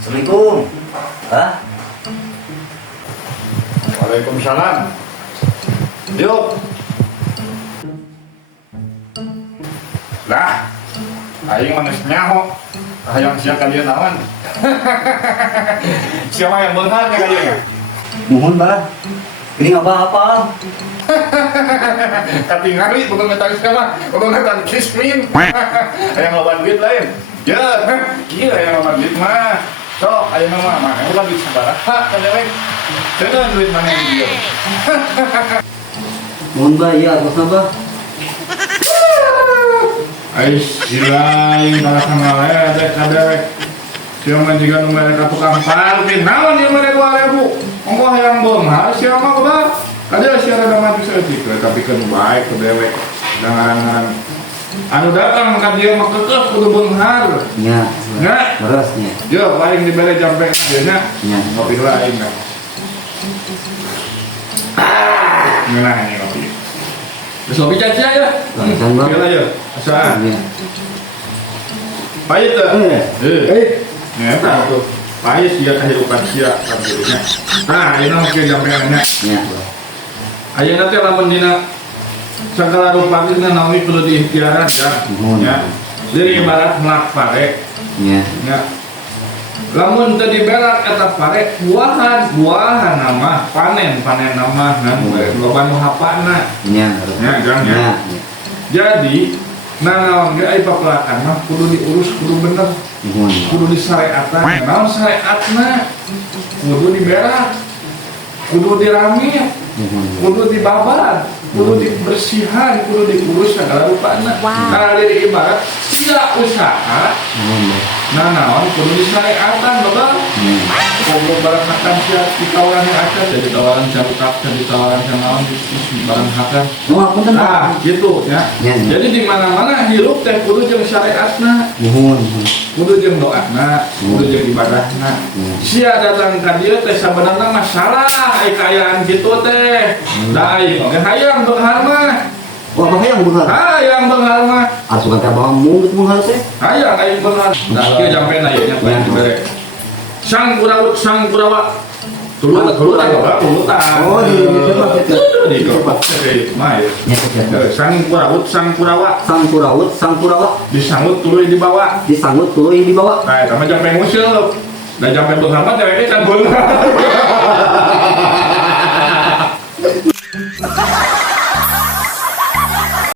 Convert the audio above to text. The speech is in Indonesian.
Assalamualaikum. Hah? Waalaikumsalam. Yuk. Lah, aing manis nyaho. Hayang sia ka dieu naon? Siapa yang beunghar ka dieu? Mohon bah. Ini nggak apa-apa. Katingali bukan ngetan siapa? Bukan ngetan kismin. Hayang loban duit lain. Ya, kieu hayang loban duit mah. Sok, ayo mah mah, bukan duit sabaraha ka dewek. Cenah duit mana yang dia? Mohon bah, iya terus bah. Ais silain para sangaledek kadek. Siapa juga nu mereka tukang parkir, naon ieu mere 2000. Ongkoh hayang beunghar sia mah kumaha? Kada sia rada maju saeutik tapi keun bae ke dewek. Dangaran-ngaran anu datang ka dieu mah keukeuh kudu beunghar. Nya. Nya. Berasnya. Yo paling dibere jampe ieu nya. Nya. Ngopi heula aing mah. Ngeunah ini ngopi. Terus ngopi caci aja. Langsung bah. Heula aja. Asaan. Iya. Pahit tuh. Eh. Nyata tuh. Pahit dia kehidupan sia kan jadinya. Nah, ini oke jampeannya. Nya. Ayeuna teh lamun dina sagala rupa geus naomi kudu diikhtiaran ya. Ya. Jadi ibarat melak pare. Nya. Ya. Lamun teu diberak eta pare buahan nama panen nama kan loba nu hapana. Nya. Ya, Gang ya. Jadi naon ge aya papelakan mah kudu diurus kudu bener. Mohon. Kudu disyariatan. Naon syariatna? Kudu diberak. Kudu diramit. Mohon. Kudu dibabar. Kudu dibersihan, kudu diurus segala rupana. Nah, dari ibarat sia usaha. Mohon. Nah, naon kudu disyariatan, Bapak. Kudu barang hakan sia ditawaran yang akan jadi tawaran cabutak, jadi tawaran yang naon di barang hakan. Oh, aku Nah, gitu ya. Ya, ya. Jadi di mana-mana hirup teh kudu jeung syariatna. Mohon. Kudu jeung doana, kudu jeung ibadahna. Sia datang ka dieu teh sabenerna mah salah aya kaayaan kitu teh. Da aing oge hayang beunghar mah. Wah, apa yang benar? Hayang beunghar mah. Asukan teh bangun gitu benar teh. Hayang aing beunghar. Nah, kieu jampean aya nya bae dibere. Sang Kurawa. Tulutan. Oh, di tempat itu. Di tempat mah ya. Sang Kurawa. Sang Kurawa. Disanggut tuluy dibawa. Disanggut tuluy dibawa. Nah, sama jampe musil. Da jampe beunghar mah deweke can beunghar.